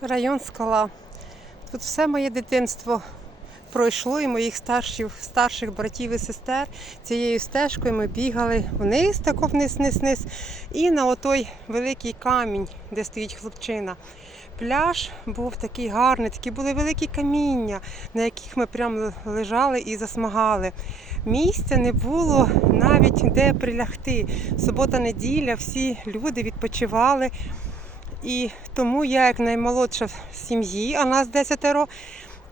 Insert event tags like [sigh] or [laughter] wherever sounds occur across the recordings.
Район Скала. Тут все моє дитинство пройшло і моїх старших, старших братів і сестер. Цією стежкою ми бігали вниз, тако вниз, вниз, вниз. І на отой великий камінь, де стоїть хлопчина. Пляж був такий гарний, такі були великі каміння, на яких ми прям лежали і засмагали. Місця не було навіть де прилягти. Субота-неділя, всі люди відпочивали. І тому я, як наймолодша в сім'ї, а нас десятеро,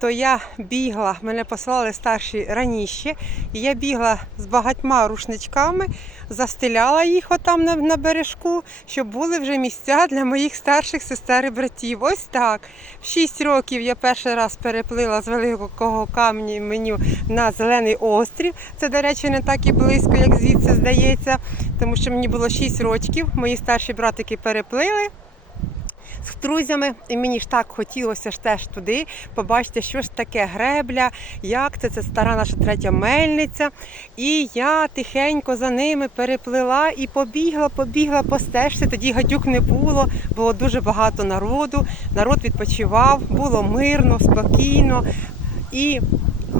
то я бігла, мене послали старші раніше, і я бігла з багатьма рушничками, застеляла їх отам на, на бережку, щоб були вже місця для моїх старших сестер і братів. Ось так. В 6 років я перший раз переплила з великого каменю на зелений острів. Це, до речі, не так і близько, як звідси здається, тому що мені було 6 років. Мої старші братики переплили з друзями, і мені ж так хотілося ж теж туди побачити, що ж таке гребля, як це, це стара наша третя мельниця. І я тихенько за ними переплила і побігла, побігла по стежці. Тоді гадюк не було, було дуже багато народу. Народ відпочивав, було мирно, спокійно. І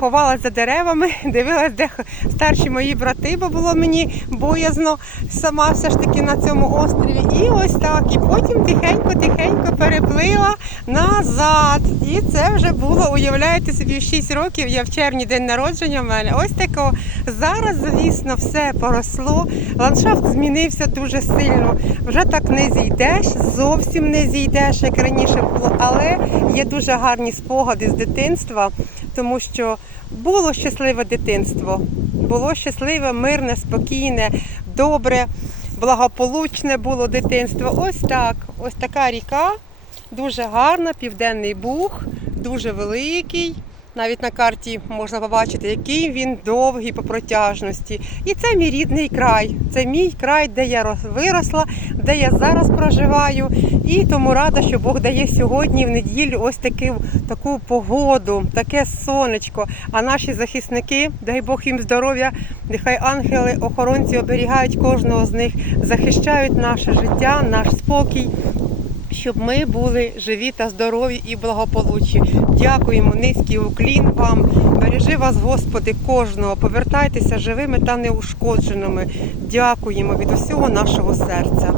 ховалась за деревами, [laughs] дивилась, де старші мої брати, бо було мені боязно сама все ж таки на цьому острові. І ось так. І потім тихенько-тихенько переплила назад. І це вже було, уявляєте собі, в 6 років. Я в червні день народження в мене. Ось тако. Зараз, звісно, все поросло. Ландшафт змінився дуже сильно. Вже так не зійдеш, зовсім не зійдеш, як раніше було. Але є дуже гарні спогади з дитинства, тому що було щасливе дитинство. Було щасливе, мирне, спокійне, добре, благополучне було дитинство. Ось так. Ось така ріка, дуже гарна, південний буг, дуже великий. Навіть на карті можна побачити, який він довгий по протяжності. І це мій рідний край. Це мій край, де я виросла, де я зараз проживаю. І тому рада, що Бог дає сьогодні, в неділю, ось таку, таку погоду, таке сонечко. А наші захисники, дай Бог їм здоров'я, нехай ангели, охоронці оберігають кожного з них, захищають наше життя, наш спокій щоб ми були живі та здорові і благополучні. Дякуємо, низький уклін вам. Бережи вас, Господи, кожного. Повертайтеся живими та неушкодженими. Дякуємо від усього нашого серця.